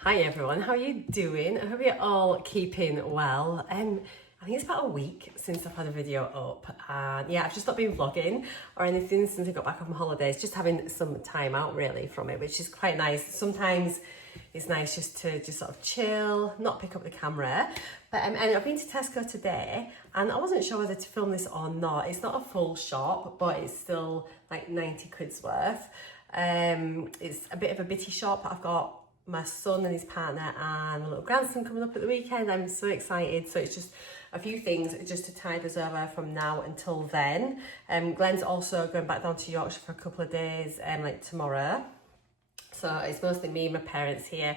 Hi everyone, how are you doing? I hope you're all keeping well. I think it's about a week since I've had a video up, and yeah, I've just not been vlogging or anything since I got back from holidays, just having some time out really from it, which is quite nice. Sometimes it's nice just to sort of chill, not pick up the camera. But and I've been to Tesco today, and I wasn't sure whether to film this or not. It's not a full shop, but it's still like 90 quid's worth. It's a bit of a bitty shop. I've got my son and his partner and a little grandson coming up at the weekend. I'm so excited. So it's just a few things just to tide us over from now until then. Glenn's also going back down to Yorkshire for a couple of days, like tomorrow. So it's mostly me and my parents here.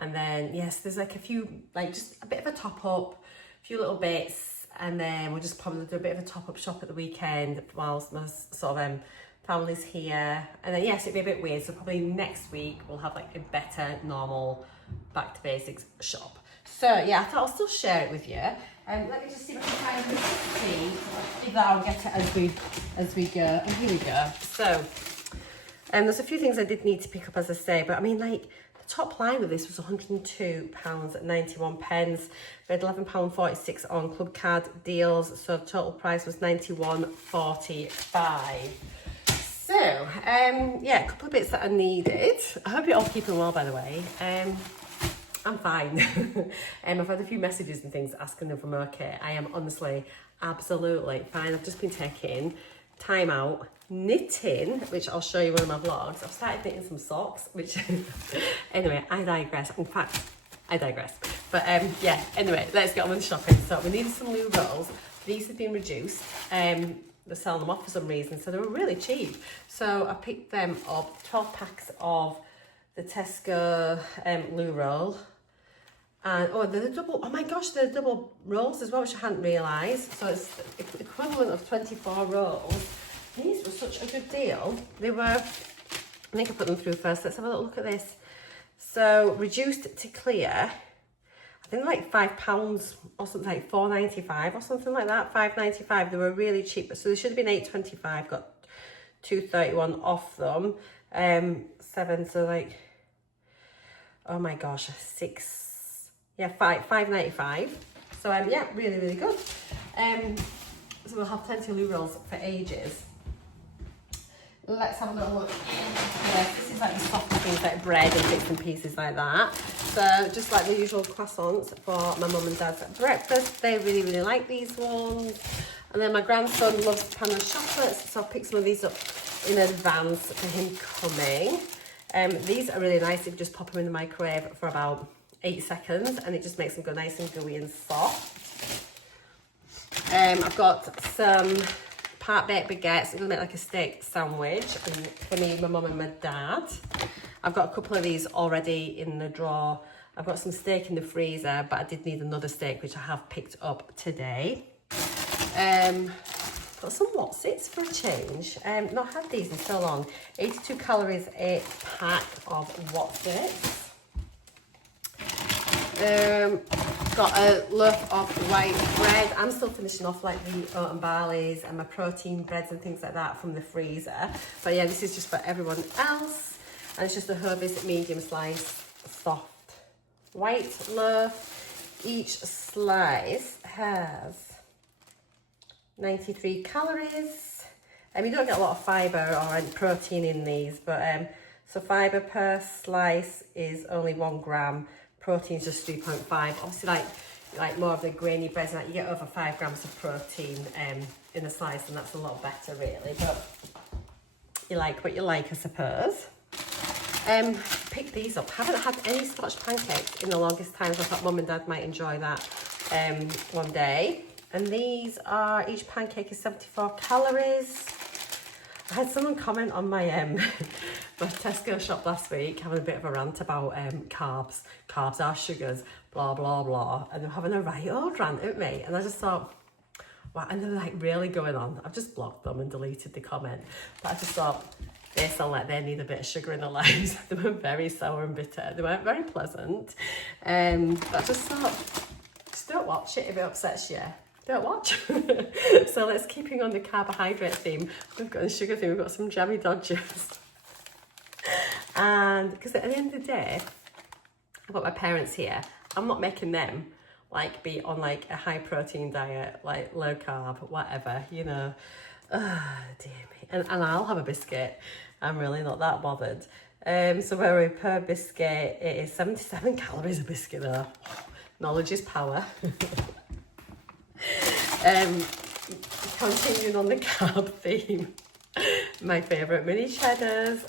And then, yes, there's like a few, like just a bit of a top up, a few little bits. And then we'll just probably do a bit of a top up shop at the weekend whilst my sort of family's here. And then yes, it'd be a bit weird, so probably next week we'll have like a better normal back to basics shop. So yeah, I thought I'll still share it with you. Let me just see if I can find the recipe. If that, I'll get it as we go. And here we go. So there's a few things I did need to pick up, as I say, but I mean, like the top line with this was £102.91. We had £11.46 on club card deals, so the total price was £91.45. So, yeah, a couple of bits that I needed. I hope you're all keeping well, by the way. I'm fine. I've had a few messages and things asking if I'm okay. I am honestly absolutely fine. I've just been taking time out, knitting, which I'll show you in one of my vlogs. I've started knitting some socks, which, anyway, I digress. In fact, I digress. But yeah, anyway, let's get on with the shopping. So we needed some loo rolls. These have been reduced. They're selling them off for some reason, so they were really cheap. So I picked them up, 12 packs of the Tesco loo roll. And oh, they're the double, oh my gosh, they're double rolls as well, which I hadn't realised. So it's the equivalent of 24 rolls. These were such a good deal. They were, I think I put them through first. Let's have a little look at this. So reduced to clear, I think like £5 or something, like £4.95 or something like that, £5.95. They were really cheap, so they should have been £8.25. Got £2.31 off them. 7, so like, oh my gosh, £5.95. So yeah, really, really good. So we'll have plenty of loo rolls for ages. Let's have a little look. Yes, this is like the softer things like bread and bits and pieces like that. So just like the usual croissants for my mum and dad's breakfast. They really, really like these ones. And then my grandson loves Pan chocolates, so I'll pick some of these up in advance for him coming. These are really nice if you just pop them in the microwave for about 8 seconds and it just makes them go nice and gooey and soft. I've got some part-baked baguettes. I'm going to make like a steak sandwich for me, my mum and my dad. I've got a couple of these already in the drawer. I've got some steak in the freezer, but I did need another steak, which I have picked up today. Got some Wotsits for a change. Not had these in so long. 82 calories a pack of Wotsits. Got a loaf of white bread. I'm still finishing off like the oat and barleys and my protein breads and things like that from the freezer. But yeah, this is just for everyone else. And it's just a Herbies medium slice, soft white loaf. Each slice has 93 calories. You don't get a lot of fibre or any protein in these, but so fibre per slice is only 1 gram. Protein is just 3.5. Obviously, like more of the grainy breads, like you get over 5 grams of protein in a slice, and that's a lot better, really. But you like what you like, I suppose. Pick these up. Haven't had any Scotch pancakes in the longest time, so I thought mum and dad might enjoy that one day. And these are, each pancake is 74 calories. I had someone comment on my my Tesco shop last week, having a bit of a rant about carbs. Carbs are sugars, blah, blah, blah. And they're having a right old rant at me. And I just thought, wow, and they're like really going on. I've just blocked them and deleted the comment. But I just thought, they sound like they need a bit of sugar in their lives. They were very sour and bitter. They weren't very pleasant. But I just thought, just don't watch it if it upsets you. Don't watch. So let's keeping on the carbohydrate theme. We've got the sugar theme. We've got some jammy dodgers. And because at the end of the day, I've got my parents here. I'm not making them like be on like a high protein diet, like low carb, whatever, you know. Oh, dear me. And I'll have a biscuit. I'm really not that bothered. So where we per biscuit, it is 77 calories a biscuit though. Knowledge is power. Continuing on the carb theme, my favourite mini cheddars.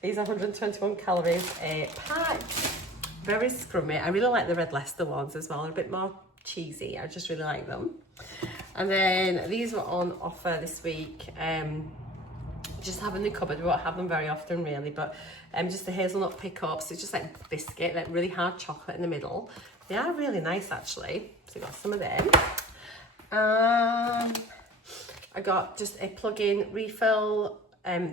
These are 121 calories a pack. Very scrummy. I really like the red Leicester ones as well. They're a bit more cheesy. I just really like them. And then these were on offer this week. Just have in the cupboard. We won't have them very often really, but just the hazelnut pickups. It's just like biscuit, like really hard chocolate in the middle. They are really nice actually. So I got some of them. I got just a plug-in refill.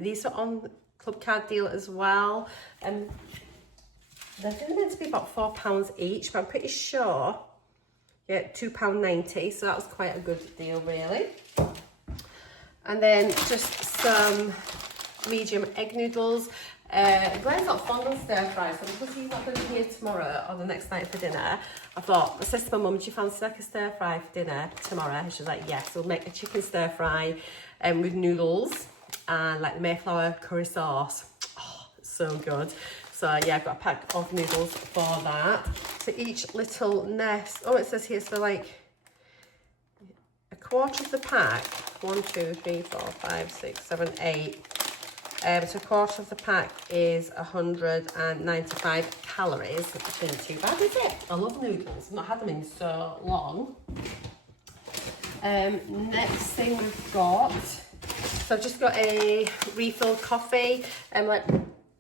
These are on club card deal as well. I think they're meant to be about £4 each, but I'm pretty sure, yeah, £2.90, so that was quite a good deal really. And then just some medium egg noodles. Glenn's not fond of stir fry, so because he's not going to be here tomorrow or the next night for dinner, I said to my mum, do you fancy like a stir fry for dinner tomorrow? And she was like, yes, we'll make a chicken stir fry with noodles and like the Mayflower curry sauce. Oh, so good. So yeah, I've got a pack of noodles for that. So each little nest, oh, it says here, so like a quarter of the pack, 1, 2, 3, 4, 5, 6, 7, 8. So a quarter of the pack is 195 calories, which isn't too bad, is it? I love noodles. I've not had them in so long. Next thing we've got, so I've just got a refill coffee. Like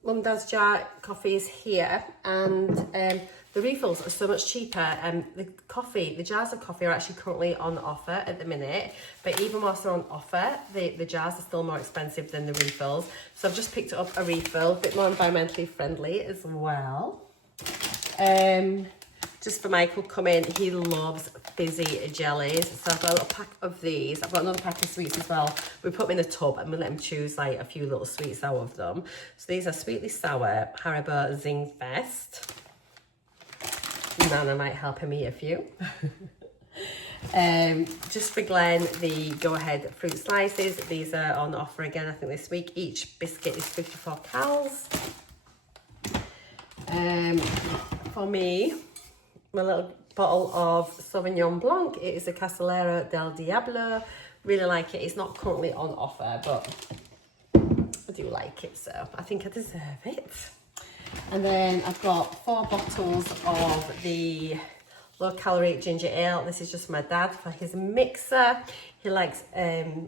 Mum and Dad's jar coffee is here, and the refills are so much cheaper. The jars of coffee are actually currently on offer at the minute, but even whilst they're on offer, the jars are still more expensive than the refills. So I've just picked up a refill, a bit more environmentally friendly as well. Just for Michael coming, he loves fizzy jellies. So I've got a little pack of these. I've got another pack of sweets as well. We put them in a tub and we let him choose like a few little sweets out of them. So these are Sweetly Sour Haribo Zing Fest. Nana might help him eat a few. Just for Glenn, the Go Ahead fruit slices. These are on offer again, I think this week. Each biscuit is 54 calories. For me, my little bottle of Sauvignon Blanc. It is a Castellero del Diablo. Really like it. It's not currently on offer, but I do like it, so I think I deserve it. And then I've got 4 bottles of the low-calorie ginger ale. This is just for my dad for his mixer. He likes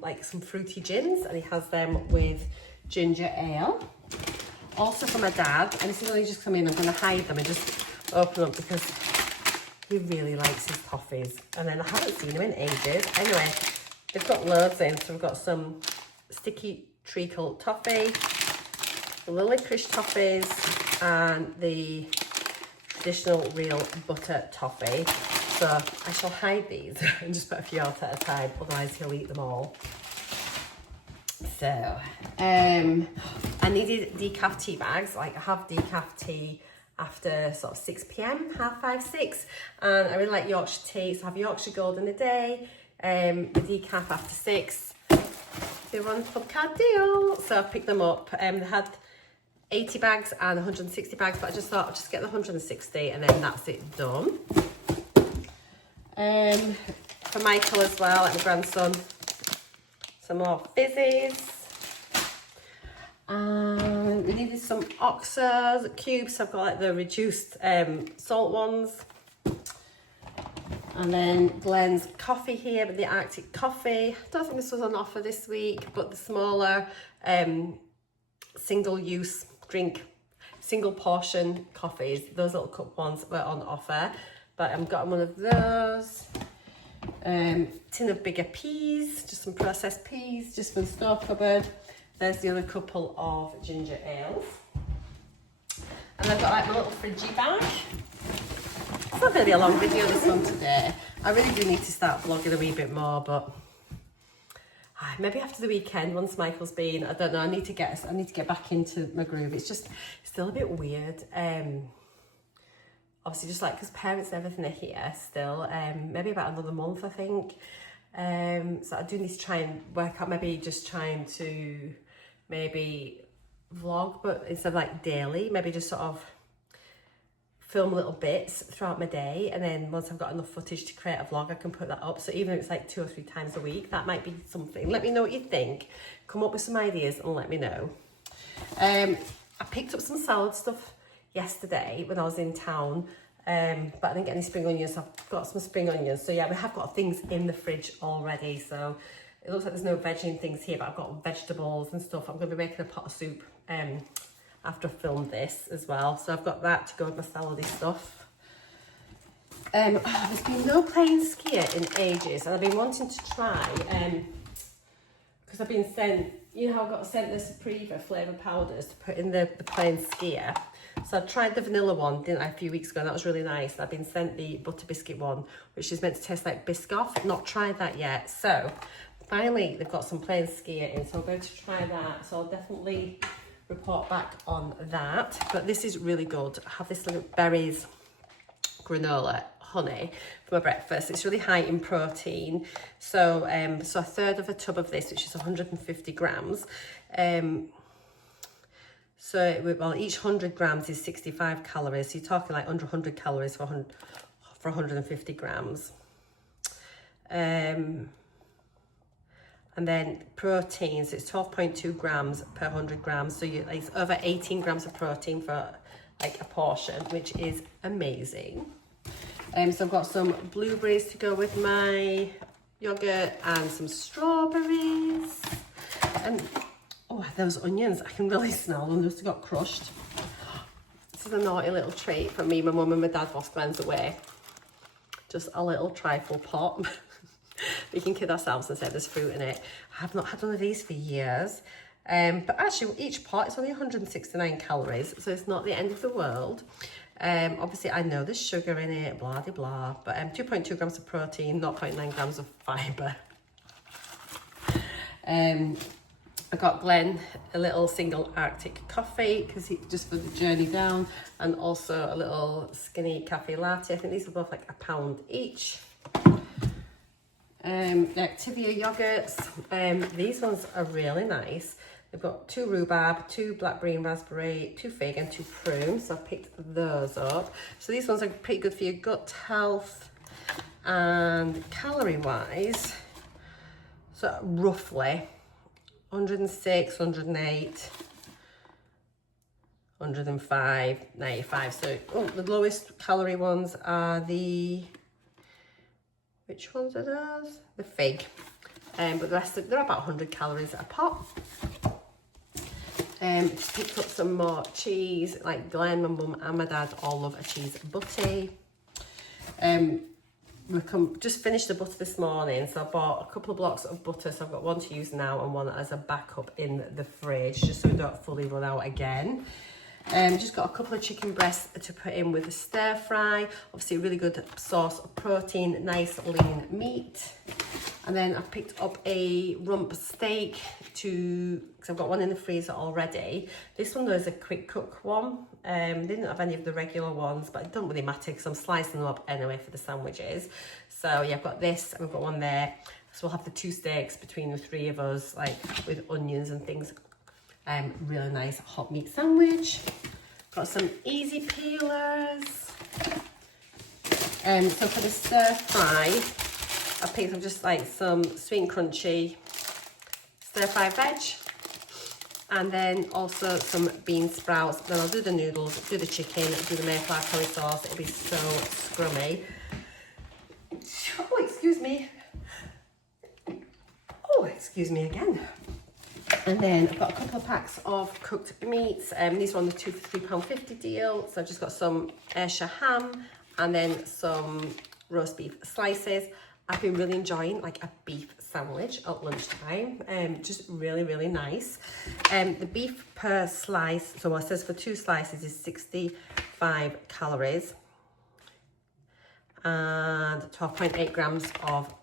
like some fruity gins, and he has them with ginger ale. Also for my dad, and this is only just come in, I'm going to hide them and just open up because he really likes his toffees. And then I haven't seen him in ages. Anyway, they've got loads in. So we've got some sticky treacle toffee, the licorice toffees, and the traditional real butter toffee. So I shall hide these and just put a few out at a time, otherwise he'll eat them all. So, I needed decaf tea bags. Like I have decaf tea after sort of 6 p.m, 5:30, 6. And I really like Yorkshire tea, so I have Yorkshire Gold in a day, the decaf after 6. They were on club card deal, so I picked them up. They had 80 bags and 160 bags, but I just thought I'll just get the 160 and then that's it done. For Michael as well, like my grandson, some more fizzies. And we needed some Oxos cubes, so I've got like the reduced salt ones. And then Glenn's coffee here, but the Arctic coffee. I don't think this was on offer this week, but the smaller single-use drink, single portion coffees, those little cup ones were on offer, but I've got one of those. Tin of bigger peas, just some processed peas, just for the stove cupboard. There's the other couple of ginger ales. And I've got like my little fridgy bag. It's not going to be a long video, this one today. I really do need to start vlogging a wee bit more, but maybe after the weekend, once Michael's been, I don't know, I need to get back into my groove. It's just still a bit weird. obviously just like, because parents and everything are here still, maybe about another month, I think. So I do need to try and work out, maybe just trying to maybe vlog, but instead of like daily, maybe just sort of film little bits throughout my day, and then once I've got enough footage to create a vlog, I can put that up. So even if it's like 2 or 3 times a week, that might be something. Let me know what you think. Come up with some ideas and let me know. I picked up some salad stuff yesterday when I was in town, but I didn't get any spring onions, so I've got some spring onions. So yeah, we have got things in the fridge already, so it looks like there's no veggie and things here, but I've got vegetables and stuff. I'm going to be making a pot of soup after I film this as well, so I've got that to go with my salady stuff. There's been no plain skyr in ages, and I've been wanting to try, because I've been sent, you know how I got sent the Supreva flavour powders to put in the plain skyr. So I tried the vanilla one, didn't I, a few weeks ago, and that was really nice. And I've been sent the butter biscuit one, which is meant to taste like Biscoff. Not tried that yet. So finally, they've got some plain skyr in, so I'm going to try that. So I'll definitely report back on that. But this is really good. I have this little berries granola honey for my breakfast. It's really high in protein. So so a third of a tub of this, which is 150 grams. So well, each 100 grams is 65 calories. So you're talking like under 100 calories for 150 grams. And then protein, so it's 12.2 grams per 100 grams. So it's over 18 grams of protein for like a portion, which is amazing. So I've got some blueberries to go with my yogurt and some strawberries. And oh, those onions, I can really smell them, just got crushed. This is a naughty little treat for me, my mum and my dad whilst Glen's away. Just a little trifle pot. We can kid ourselves and say there's fruit in it. I have not had one of these for years. But actually, each pot is only 169 calories, so it's not the end of the world. Obviously, I know there's sugar in it, blah, blah, blah. But 2.2 grams of protein, 0.9 grams of fibre. I got Glenn a little single Arctic coffee, because he just for the journey down, and also a little skinny cafe latte. I think these are both like £1 each. The Activia yogurts, these ones are really nice. They've got 2 rhubarb, 2 blackberry and raspberry, 2 fig and 2 prune, so I picked those up. So these ones are pretty good for your gut health, and calorie wise, so roughly 106, 108, 105, 95. So the lowest calorie ones are the, which ones are those? The fig. But the rest of, they're about 100 calories a pop. Just picked up some more cheese. Like Glenn, my mum and my dad all love a cheese butty. Just finished the butter this morning, so I bought a couple of blocks of butter. So I've got one to use now and one as a backup in the fridge, just so we don't fully run out again. Just got a couple of chicken breasts to put in with a stir fry. Obviously a really good source of protein, nice lean meat. And then I picked up a rump steak because I've got one in the freezer already. This one though is a quick cook one. They didn't have any of the regular ones, but it doesn't really matter because I'm slicing them up anyway for the sandwiches. So yeah, I've got this and we've got one there. So we'll have the 2 steaks between the 3 of us, like with onions and things. Really nice hot meat sandwich. Got some easy peelers. So for the stir fry, I picked up just like some sweet and crunchy stir fry veg, and then also some bean sprouts. Then I'll do the noodles, do the chicken, do the mayflower curry sauce. It'll be so scrummy. Oh, excuse me. Oh, excuse me again. And then I've got a couple of packs of cooked meats. These are on the 2 for £3.50 deal. So I've just got some Ayrshire ham and then some roast beef slices. I've been really enjoying like a beef sandwich at lunchtime. Just really, really nice. The beef per slice, so it says for 2 slices is 65 calories and 12.8 grams of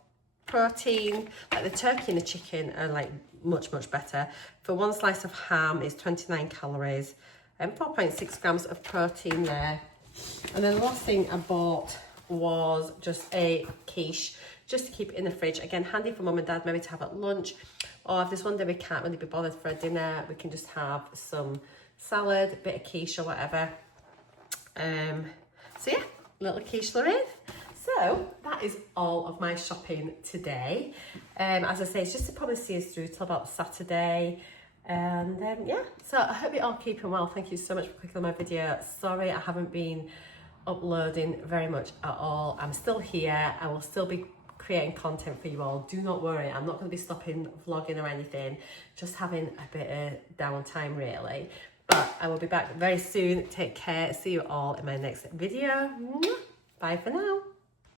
protein. Like the turkey and the chicken are like much, much better. For 1 slice of ham is 29 calories and 4.6 grams of protein there. And then the last thing I bought was just a quiche, just to keep it in the fridge. Again, handy for mum and dad maybe to have at lunch, or if there's one day we can't really be bothered for a dinner, we can just have some salad, a bit of quiche or whatever. So yeah, little quiche Lorraine. So that is all of my shopping today. As I say, it's just to probably see us through till about Saturday. And yeah, so I hope you're all keeping well. Thank you so much for clicking on my video. Sorry I haven't been uploading very much at all. I'm still here. I will still be creating content for you all. Do not worry, I'm not going to be stopping vlogging or anything, just having a bit of downtime really. But I will be back very soon. Take care. See you all in my next video. Bye for now.